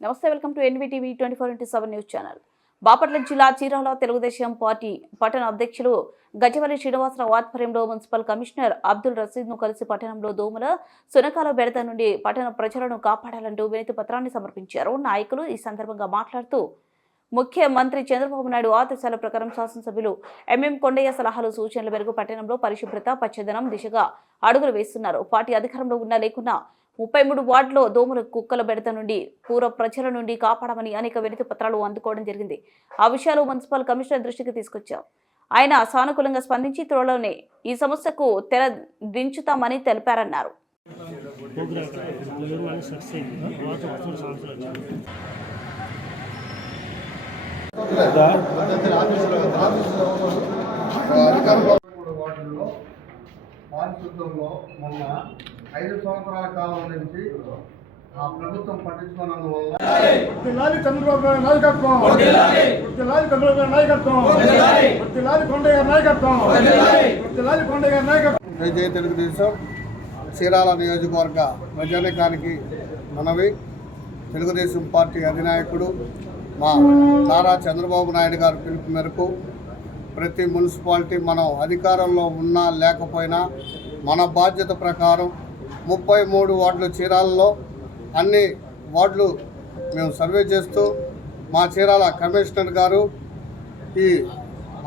నమస్తే welcome to NVTV twenty four into seven news channel. Bapatla జిల్లా Chirala Telugu Desam party పట్టణ అధ్యక్షులు గజవల్లి శ్రీనివాసరావు ఆధ్వర్యంలో మున్సిపల్ కమిషనర్ అబ్దుల్ రసీద్ను కలిసి పట్టణంలో దోమల సునకాల బెడత నుండి పట్టణ ప్రజలను కాపాడాలంటూ వినతి పత్రాన్ని సమర్పించారు. నాయకులు ఈ సందర్భంగా మాట్లాడుతూ ముఖ్యమంత్రి చంద్రబాబు నాయుడు ఆదేశాల ప్రకారం శాసనసభ్యులు ఎంఎం కొండయ్య సలహాలు సూచనల మేరకు పట్టణంలో పరిశుభ్రత పచ్చదనం దిశగా అడుగులు వేస్తున్నారు. పార్టీ అధికారంలో ఉన్నా లేకున్నా ముప్పై మూడు వార్డులో దోమల కుక్కల బెడత నుండి పూర్వ ప్రజల నుండి కాపాడమని అనేక వినతి పత్రాలు అందుకోవడం జరిగింది. ఆ విషయాలు మున్సిపల్ కమిషనర్ దృష్టికి తీసుకొచ్చాం ఆయన సానుకూలంగా స్పందించి త్వరలోనే ఈ సమస్యకు తెర దించుతామని తెలిపారన్నారు. పారిశుద్ధంలో మొన్న ఐదు సంవత్సరాల కాలం నుంచి ఆ ప్రభుత్వం పట్టించుకున్నందువల్ల వర్తిల్లాలి చంద్రబాబు గారి నాయకత్వం. వర్తిల్లాలి చంద్రబాబు గారి నాయకత్వం. వర్తిల్లాలి కొండయ్య గారి నాయకత్వం. వర్తిల్లాలి కొండయ్య గారి నాయకత్వం. జై జై తెలుగుదేశం చీరాల నియోజకవర్గ ప్రజానికానికి మనవి. తెలుగుదేశం పార్టీ అధినాయకుడు మా నారా చంద్రబాబు నాయుడు గారి పిలుపు మేరకు ప్రతి మున్సిపాలిటీ మనం అధికారంలో ఉన్నా లేకపోయినా మన బాధ్యత ప్రకారం ముప్పై మూడు వార్డులు చీరాలలో అన్ని వార్డులు మేము సర్వే చేస్తూ మా చీరాల కమిషనర్ గారు ఈ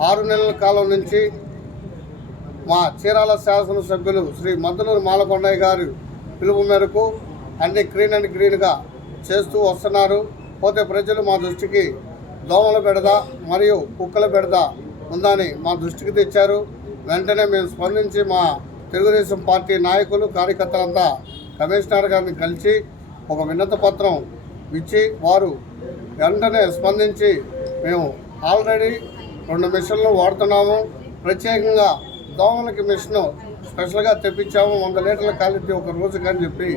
ఆరు నెలల కాలం నుంచి మా చీరాల శాసనసభ్యులు శ్రీ మద్దలూరు మాలకొండయ్య గారు పిలుపు మేరకు అన్ని క్లీన్ అండ్ గ్రీన్గా చేస్తూ వస్తున్నారు. పోతే ప్రజలు మా దృష్టికి దోమల బెడద మరియు కుక్కల బెడద ఉందని మా దృష్టికి తెచ్చారు. వెంటనే మేము స్పందించి మా తెలుగుదేశం పార్టీ నాయకులు కార్యకర్తలంతా కమిషనర్ గారిని కలిసి ఒక వినత పత్రం ఇచ్చి వారు వెంటనే స్పందించి మేము ఆల్రెడీ రెండు మిషన్లు వాడుతున్నాము. ప్రత్యేకంగా దోమలకి మిషన్ స్పెషల్గా తెప్పించాము. వంద లీటర్ల క్వాలిటీ ఒక రోజుకి అని చెప్పి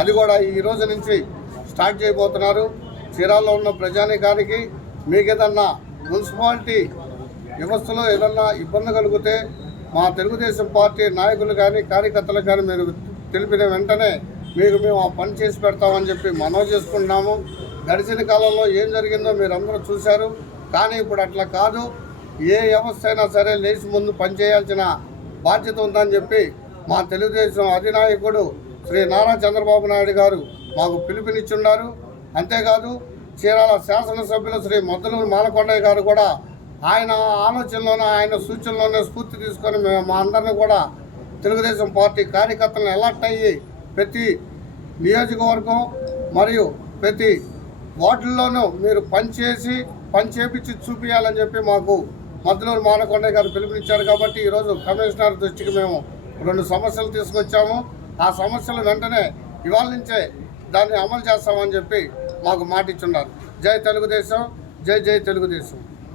అది కూడా ఈ రోజు నుంచి స్టార్ట్ చేయబోతున్నారు. చీరాల్లో ఉన్న ప్రజానికానికి మీకేదన్నా మున్సిపాలిటీ వ్యవస్థలో ఏదన్నా ఇబ్బంది కలిగితే మా తెలుగుదేశం పార్టీ నాయకులు కానీ కార్యకర్తలు కానీ మీరు తెలిపిన వెంటనే మీకు మేము ఆ పని చేసి పెడతామని చెప్పి మనవి చేసుకుంటున్నాము. గడిచిన కాలంలో ఏం జరిగిందో మీరు అందరూ చూశారు. కానీ ఇప్పుడు అట్లా కాదు. ఏ వ్యవస్థ అయినా సరే లేచి ముందు పనిచేయాల్సిన బాధ్యత ఉందని చెప్పి మా తెలుగుదేశం అధినాయకుడు శ్రీ నారా చంద్రబాబు నాయుడు గారు మాకు పిలుపునిచ్చున్నారు అంతేకాదు చీరాల శాసనసభ్యులు శ్రీ మొద్దలూరు మాలకొండయ్య గారు కూడా ఆయన ఆలోచనలోనే ఆయన సూచనలోనే స్ఫూర్తి తీసుకొని మేము మా అందరినీ కూడా తెలుగుదేశం పార్టీ కార్యకర్తలను ఎలర్ట్ అయ్యి ప్రతి నియోజకవర్గం మరియు ప్రతి వార్డుల్లోనూ మీరు పనిచేసి పని చేపించి చూపించాలని చెప్పి మాకు మద్దలూరు మాలకొండయ్య గారు పిలుపునిచ్చారు కాబట్టి ఈరోజు కమిషనర్ దృష్టికి మేము రెండు సమస్యలు తీసుకొచ్చాము. ఆ సమస్యలు వెంటనే ఇవాళ నుంచే దాన్ని అమలు చేస్తామని చెప్పి మాకు మాటిచ్చున్నారు. జై తెలుగుదేశం జై జై తెలుగుదేశం.